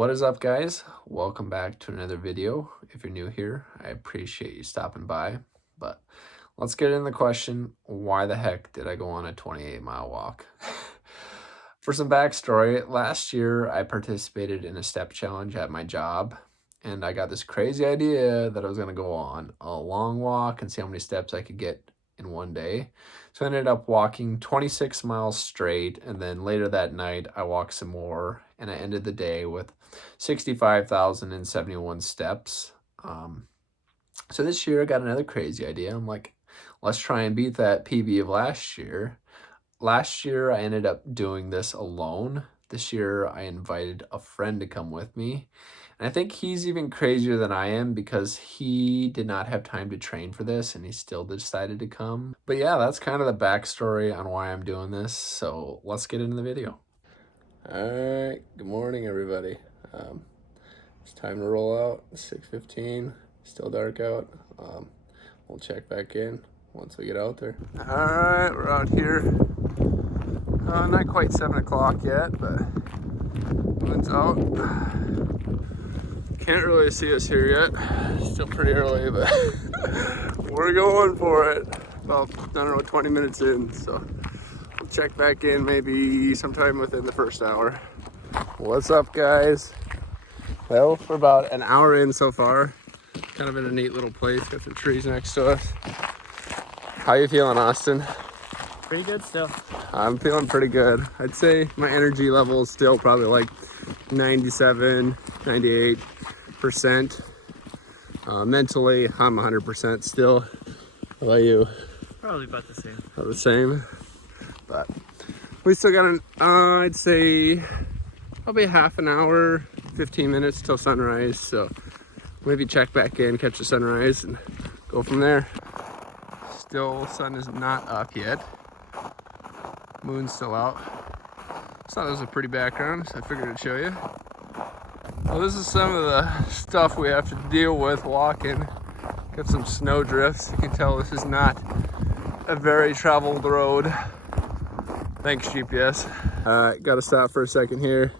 What is up, guys? Welcome back to another video. If you're new here, I appreciate you stopping by. But let's get into the question, why the heck did I go on a 28-mile walk? For some backstory, last year I participated in a step challenge at my job, and I got this crazy idea that I was going to go on a long walk and see how many steps I could get in one day. So I ended up walking 26 miles straight, and then later that night I walked some more, and I ended the day with 65,071 steps. So this year I got another crazy idea. I'm like, let's try and beat that PB of last year. Last year I ended up doing this alone. This year I invited a friend to come with me. And I think he's even crazier than I am because he did not have time to train for this and he still decided to come. But yeah, that's kind of the backstory on why I'm doing this. So let's get into the video. All right, good morning, everybody. It's time to roll out. 6:15, still dark out. We'll check back in once we get out there. All right, we're out here. Not quite 7 o'clock yet, but moon's out. Can't really see us here yet. Still pretty early, but we're going for it. About, I don't know, 20 minutes in, so we'll check back in maybe sometime within the first hour. What's up, guys? Well, we're about an hour in so far. Kind of in a neat little place. Got some trees next to us. How you feeling, Austin? Pretty good still. I'm feeling pretty good. I'd say my energy level is still probably like 97, 98%. Mentally, I'm 100% still. How about you? Probably about the same. About the same. But we still got I'd say probably half an hour, 15 minutes till sunrise. So maybe check back in, catch the sunrise, and go from there. Still, sun is not up yet. Moon's still out. I thought it was a pretty background, so I figured I'd show you. Well, this is some of the stuff we have to deal with walking. Got some snow drifts. You can tell this is not a very traveled road. Thanks, GPS. Alright, gotta stop for a second here.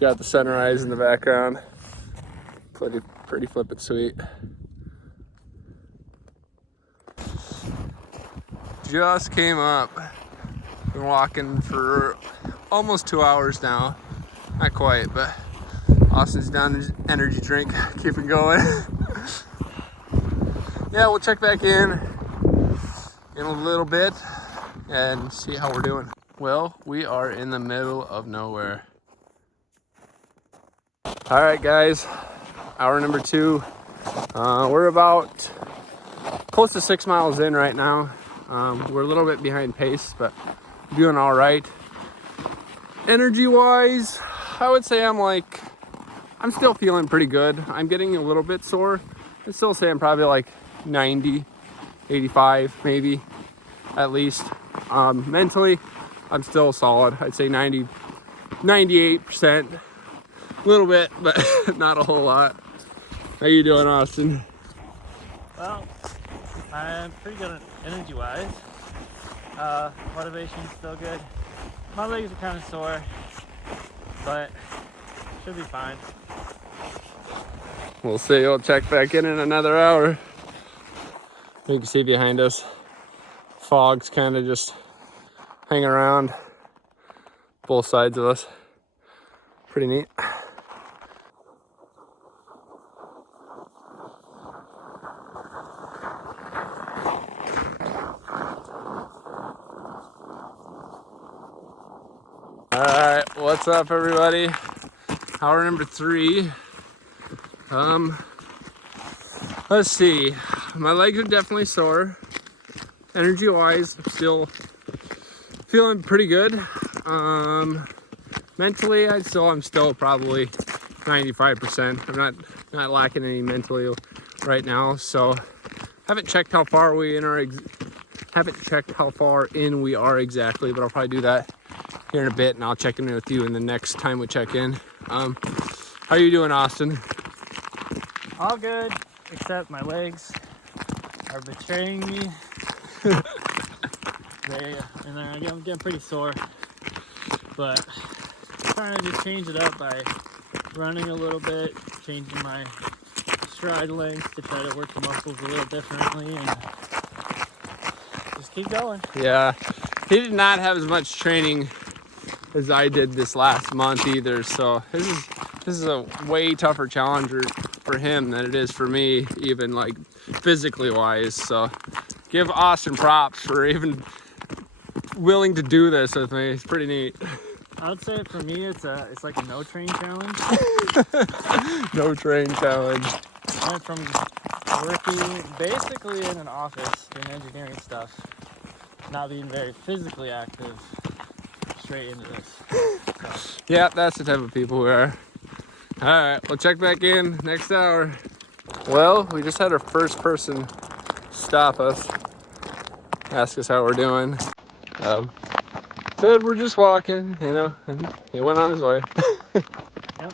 Got the sunrise in the background. Pretty flippin' sweet. Just came up. Been walking for almost 2 hours now. Not quite, but Austin's down his energy drink, keeping going. Yeah, we'll check back in a little bit and see how we're doing. Well, we are in the middle of nowhere. All right, guys, hour number 2. We're about close to 6 miles in right now. We're a little bit behind pace, but doing all right. Energy-wise, I would say I'm still feeling pretty good. I'm getting a little bit sore. I'd still say I'm probably like 90, 85 maybe, at least. Mentally, I'm still solid. I'd say 90, 98%. A little bit, but not a whole lot. How you doing, Austin? Well, I'm pretty good energy-wise. Motivation's still good. My legs are kind of sore, but should be fine. We'll see. We'll check back in another hour. You can see behind us, fog's kind of just hanging around both sides of us. Pretty neat. All right, what's up, everybody? Hour number 3. Let's see. My legs are definitely sore. Energy-wise, I'm still feeling pretty good. Mentally, I'm still probably 95%. I'm not lacking any mentally right now. So, haven't checked how far we are exactly, but I'll probably do that here in a bit, and I'll check in with you in the next time we check in. How are you doing, Austin? All good, except my legs are betraying me. I'm getting pretty sore, but trying to just change it up by running a little bit, changing my stride length to try to work the muscles a little differently, and just keep going. Yeah, he did not have as much training as I did this last month either, so this is a way tougher challenger for him than it is for me, even like physically wise. So give Austin props for even willing to do this with me. It's pretty neat. I would say for me, it's like a no train challenge. No train challenge. I went from working basically in an office doing engineering stuff, not being very physically active, straight into this. So. Yeah, that's the type of people we are. All right, we'll check back in next hour. Well, we just had our first person stop us, ask us how we're doing. Said we're just walking, you know, and he went on his way. Yep.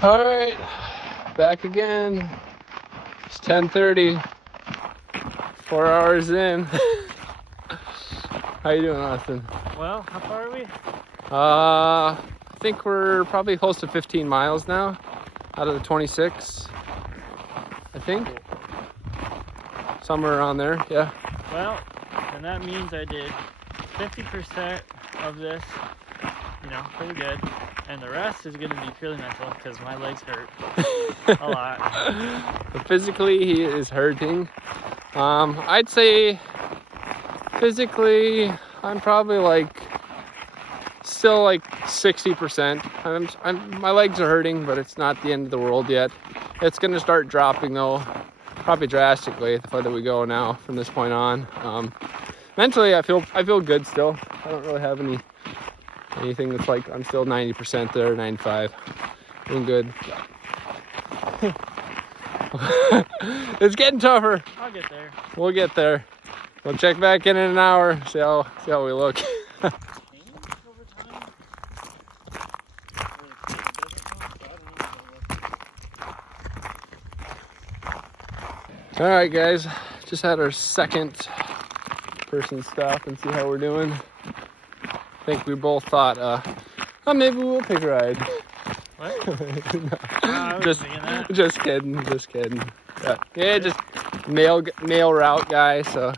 All right, back again. It's 10:30. 4 hours in. How you doing, Austin? Well, how far are we? I think we're probably close to 15 miles now, out of the 26. I think. Somewhere around there, yeah. Well, and that means I did 50% of this, you know, pretty good. And the rest is going to be purely mental because my legs hurt a lot. But physically, he is hurting. I'd say physically, I'm probably like still like 60%. My legs are hurting, but it's not the end of the world yet. It's going to start dropping though, probably drastically the further we go now from this point on. Mentally, I feel good still. I don't really have anything that's like I'm still 90% there, 95. Doing good. It's getting tougher. I'll get there. We'll get there. We'll check back in an hour. See how we look. All right, guys. Just had our second person stop and see how we're doing. I think we both thought, oh, maybe we'll take a ride. What? No. I was thinking that. Just kidding. Yeah, just mail route guy. So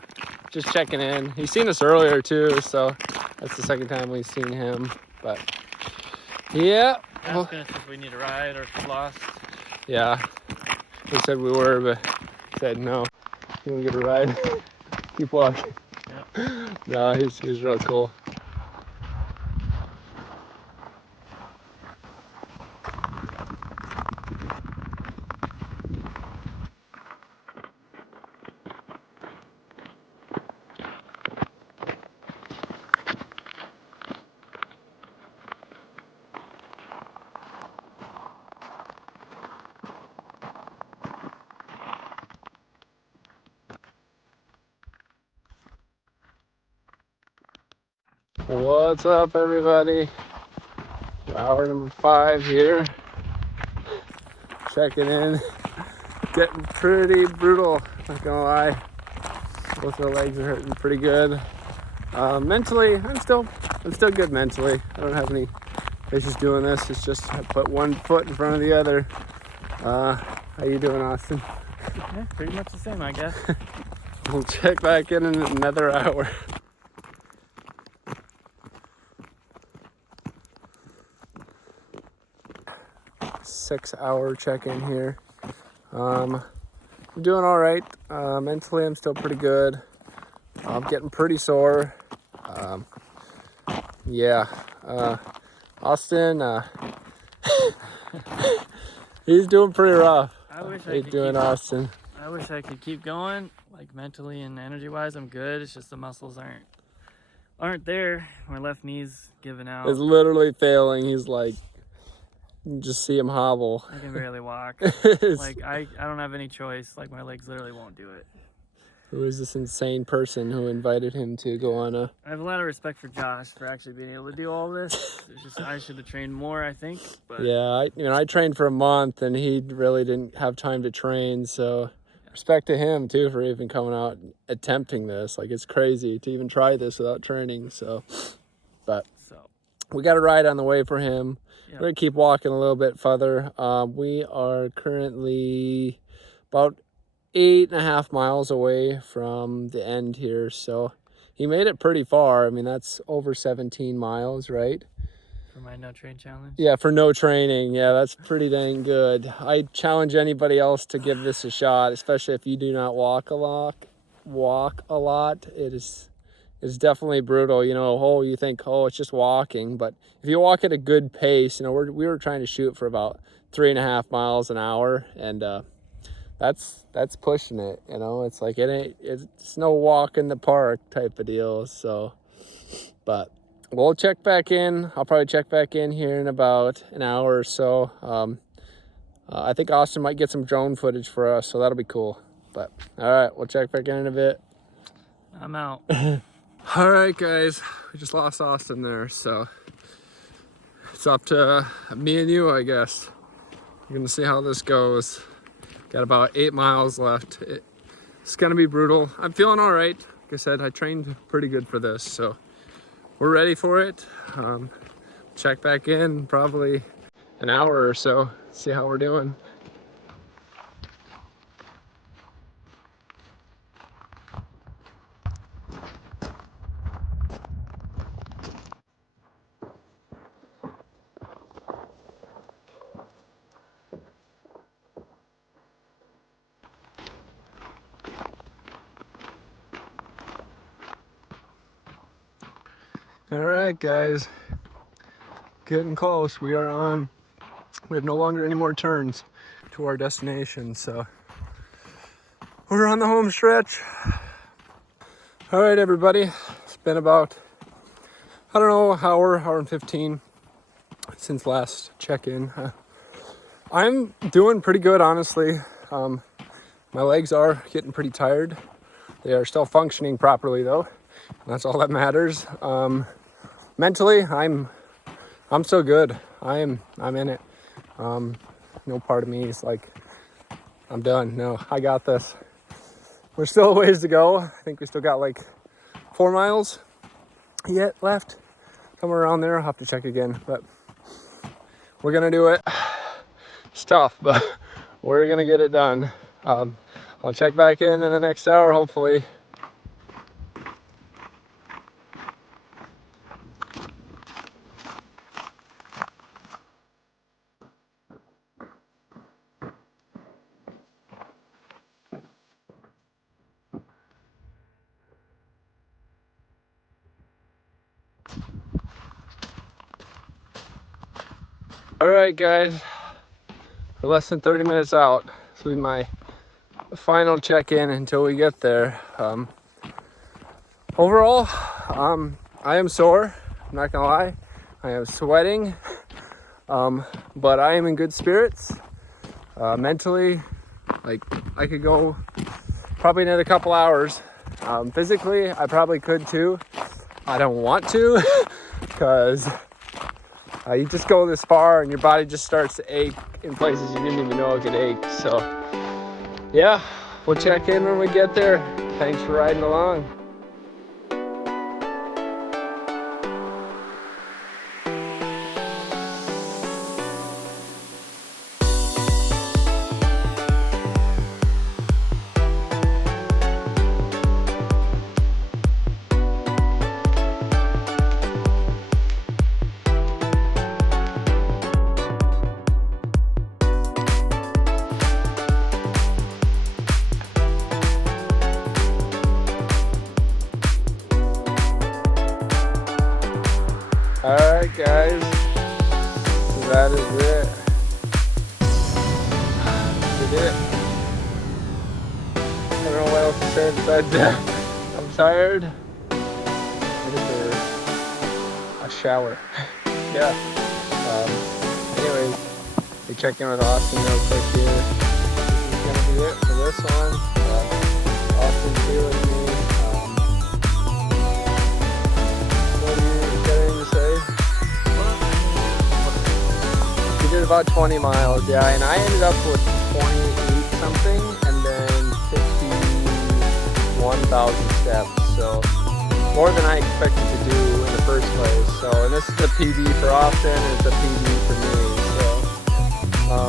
just checking in. He's seen us earlier too, so that's the second time we've seen him. But yeah, Asking us if we need a ride or if we're lost. yeah. He said we were, but said no. You want to get a ride? Keep walking. Yep. No, he's real cool. What's up, everybody? Hour number 5 here. Checking in. Getting pretty brutal, not gonna lie. Both our legs are hurting pretty good. Mentally, I'm still good mentally. I don't have any issues doing this. It's just I put one foot in front of the other. How you doing, Austin? Yeah, pretty much the same, I guess. We'll check back in another hour. 6 hour check-in here. I'm doing all right. Mentally, I'm still pretty good. I'm getting pretty sore. Yeah. Austin, he's doing pretty rough. I wish How you doing, Austin? I wish I could keep going. Like mentally and energy-wise, I'm good. It's just the muscles aren't aren't there. My left knee's giving out. It's literally failing. He's like, you just see him hobble. I can barely walk. Like I don't have any choice. Like my legs literally won't do it. Who is this insane person who invited him to go on a... I have a lot of respect for Josh for actually being able to do all this. It's just I should have trained more, I think. But Yeah, I trained for a month and he really didn't have time to train, so respect to him too for even coming out and attempting this. Like, it's crazy to even try this without training. So, but we got a ride on the way for him. Yep. We're gonna keep walking a little bit further. We are currently about 8.5 miles away from the end here, so he made it pretty far. I mean, that's over 17 miles, right? For my no train challenge? Yeah, for no training. Yeah, that's pretty dang good. I challenge anybody else to give this a shot, especially if you do not walk a lot. It's definitely brutal. You know, you think, it's just walking, but if you walk at a good pace, you know, we were trying to shoot for about 3.5 miles an hour, and that's pushing it. You know, it's like it's no walk in the park type of deal. So, but we'll check back in. I'll probably check back in here in about an hour or so. I think Austin might get some drone footage for us, so that'll be cool. But all right, we'll check back in a bit. I'm out. All right, guys, we just lost Austin there, so it's up to me and you, I guess. We're gonna see how this goes. Got about 8 miles left. It's gonna be brutal. I'm feeling all right. Like I said, I trained pretty good for this, so we're ready for it. Check back in probably an hour or so, see how we're doing. All right, guys, getting close. We have no longer any more turns to our destination, so we're on the home stretch. All right, everybody, it's been about, I don't know, hour and 15 since last check-in. I'm doing pretty good, honestly. My legs are getting pretty tired. They are still functioning properly, though. That's all that matters. Mentally, I'm so good. I'm in it. No part of me is like, I'm done. No, I got this. We're still a ways to go. I think we still got like 4 miles yet left. Somewhere around there. I'll have to check again, but we're gonna do it. It's tough, but we're gonna get it done. I'll check back in the next hour, hopefully. All right, guys, we're less than 30 minutes out. This will be my final check-in until we get there. Overall, I am sore. I'm not gonna lie. I am sweating, but I am in good spirits. Mentally, like, I could go probably another couple hours. Physically, I probably could too. I don't want to, because you just go this far and your body just starts to ache in places you didn't even know it could ache. So yeah, we'll check in when we get there. Thanks for riding along. Alright, guys, that is it. We did it. I don't know what else to say besides that. I'm tired. I think shower. Yeah. Anyways, we check in with Austin real quick here. This is gonna be it for this one. Austin's here with me. What do you got anything to say? We did about 20 miles, yeah, and I ended up with 28 something and then 51,000 steps. So more than I expected to do in the first place. So, and this is a PB for Austin, and it's a PB for me. So,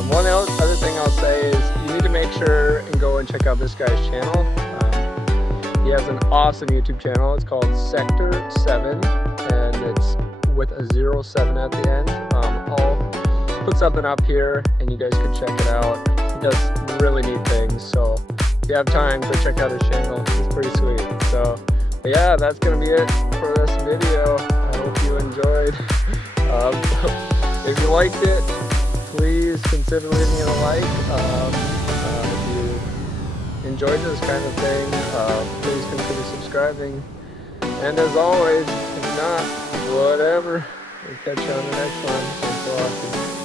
one other thing I'll say is you need to make sure and go and check out this guy's channel. He has an awesome YouTube channel. It's called Sector 7, and it's with a 07 at the end. I'll put something up here, and you guys can check it out. He does really neat things. So, if you have time, go check out his channel. It's pretty sweet. So. But yeah, that's going to be it for this video. I hope you enjoyed. If you liked it, please consider leaving it a like. If you enjoyed this kind of thing, please consider subscribing. And as always, if not, whatever. We'll catch you on the next one. Thanks for watching.